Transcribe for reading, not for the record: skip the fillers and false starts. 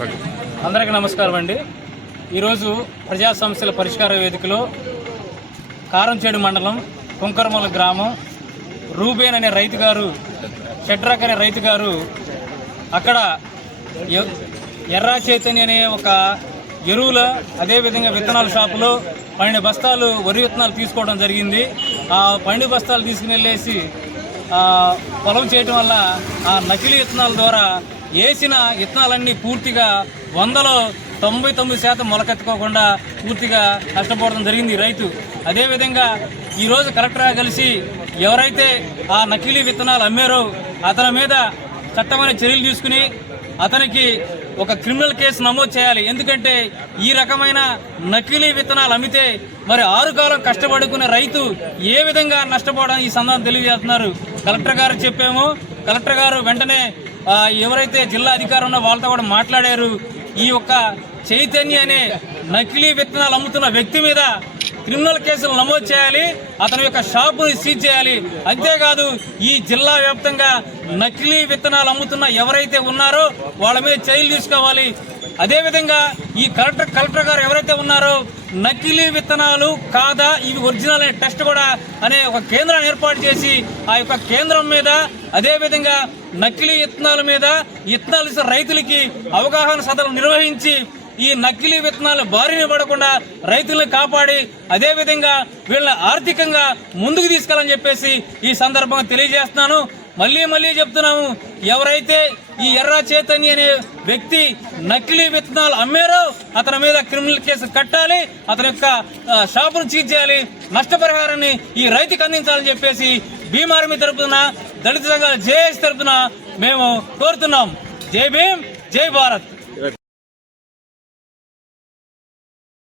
అందరికీ నమస్కారం అండి. ఈరోజు ప్రజా సమస్యల పరిష్కార వేదికలో కారంచేడు మండలం కుంకరమల గ్రామం రూబేన్ అనే రైతు గారు, షడ్రాక్ అనే రైతు గారు అక్కడ ఎర్రా చైతన్య అనే ఒక ఎరువుల అదేవిధంగా విత్తనాల షాపులో 12 బస్తాలు వరి విత్తనాలు తీసుకోవడం జరిగింది. ఆ 12 బస్తాలు తీసుకుని వెళ్ళేసి పొలం చేయటం వల్ల ఆ నకిలీ విత్తనాల ద్వారా వేసిన విత్తనాలన్నీ పూర్తిగా 100లో 99% మొలకెత్తుకోకుండా పూర్తిగా నష్టపోవడం జరిగింది రైతు. అదేవిధంగా ఈరోజు కలెక్టర్గా కలిసి ఎవరైతే ఆ నకిలీ విత్తనాలు అమ్మారో అతని మీద చట్టమైన చర్యలు తీసుకుని అతనికి ఒక క్రిమినల్ కేసు నమోదు చేయాలి. ఎందుకంటే ఈ రకమైన నకిలీ విత్తనాలు అమ్మితే మరి 6 కాలం కష్టపడుకునే రైతు ఏ విధంగా నష్టపోవడం ఈ సందర్భం తెలియజేస్తున్నారు. కలెక్టర్ గారు చెప్పాము. కలెక్టర్ గారు వెంటనే ఎవరైతే జిల్లా అధికారులు ఉన్నో వాళ్ళతో కూడా మాట్లాడారు. ఈ యొక్క చైతన్య అనే నకిలీ విత్తనాలు అమ్ముతున్న వ్యక్తి మీద క్రిమినల్ కేసులు నమోదు చేయాలి. అతని యొక్క షాపుని సీజ్ చేయాలి. అంతేకాదు ఈ జిల్లా వ్యాప్తంగా నకిలీ విత్తనాలు అమ్ముతున్న ఎవరైతే ఉన్నారో వాళ్ళ మీద చర్యలు తీసుకోవాలి. అదేవిధంగా ఈ కలెక్టర్ గారు ఎవరైతే ఉన్నారో నకిలీ విత్తనాలు కాదా ఇవి ఒరిజినల్ అనే టెస్ట్ కూడా అనే ఒక కేంద్రాన్ని ఏర్పాటు చేసి ఆ యొక్క కేంద్రం మీద అదేవిధంగా నకిలీ విత్తనాల మీద విత్తనాలు ఇచ్చిన రైతులకి అవగాహన సదలు నిర్వహించి ఈ నకిలీ విత్తనాలు బారిన పడకుండా రైతులను కాపాడి అదేవిధంగా వీళ్ళ ఆర్థికంగా ముందుకు తీసుకెళ్ళని చెప్పేసి ఈ సందర్భంగా తెలియజేస్తున్నాను. మళ్ళీ చెప్తున్నాము, ఎవరైతే ఈ ఎర్రా చైతన్య అనే వ్యక్తి నకిలీ విత్తనాలు అమ్మారో అతని మీద క్రిమినల్ కేసు కట్టాలి. అతని యొక్క షాపును సీజ్ చేయాలి. నష్టపరిహారాన్ని ఈ రైతుకి అందించాలని చెప్పేసి భీమార్మీ తరపున దళిత సంఘాల జేఏసీ తరపున మేము కోరుతున్నాం. జై భీమ్, జై భారత్.